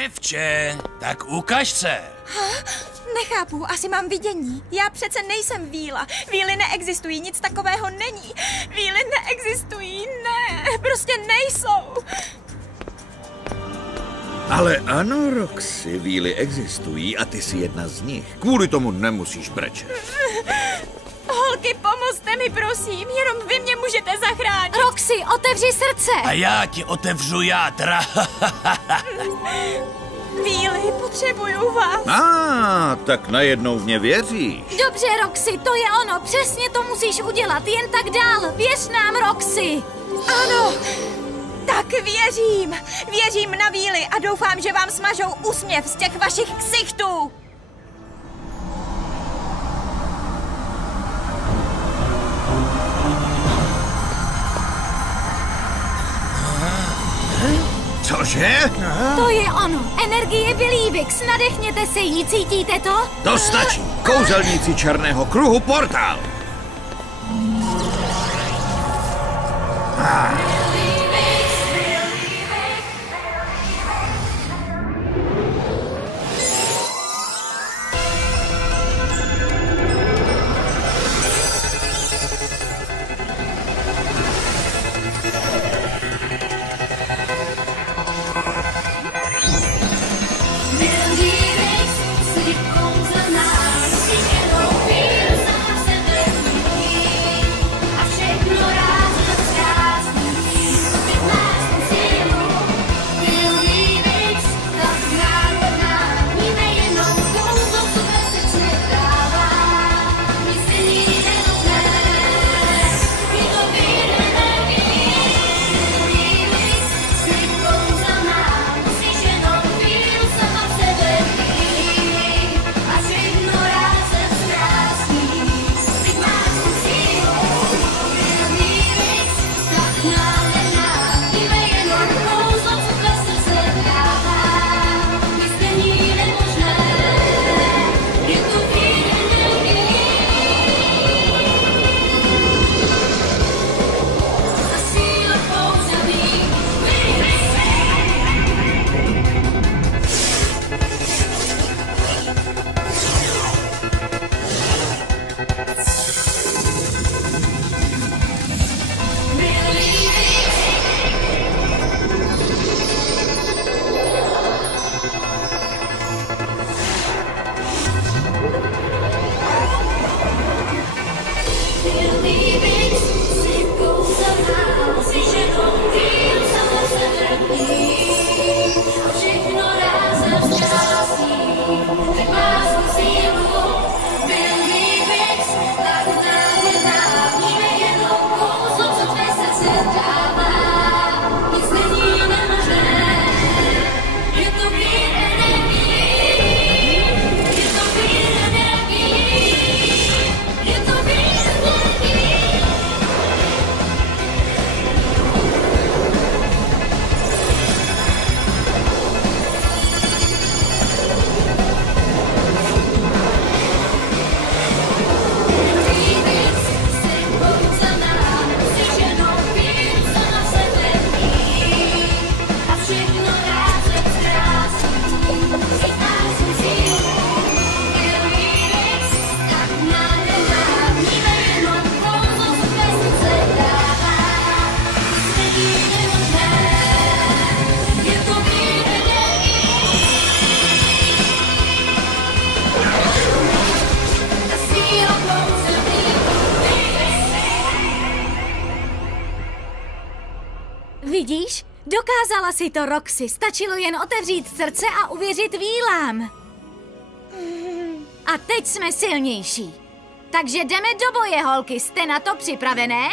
Děvče, tak ukaž se. Nechápu, asi mám vidění. Já přece nejsem víla. Víly neexistují, nic takového není. Víly neexistují, ne, prostě nejsou. Ale ano, Roxy, víly existují a ty jsi jedna z nich. Kvůli tomu nemusíš brečet. Holky, pomozte mi, prosím, jenom vy mě můžete zachránit. Roxy, otevři srdce. A já ti otevřu jádra. Víly, potřebuju vás. Tak najednou v ně věříš. Dobře, Roxy, to je ono, přesně to musíš udělat, jen tak dál. Věř nám, Roxy. Ano, tak věřím. Věřím na víly a doufám, že vám smažou úsměv z těch vašich ksichtů. Cože? To je ono, energie Believix, nadechněte se jí, cítíte to? To stačí. Kouzelníci černého kruhu portál. Vidíš? Dokázala si to, Roxy. Stačilo jen otevřít srdce a uvěřit vílám. A teď jsme silnější. Takže jdeme do boje, holky. Jste na to připravené?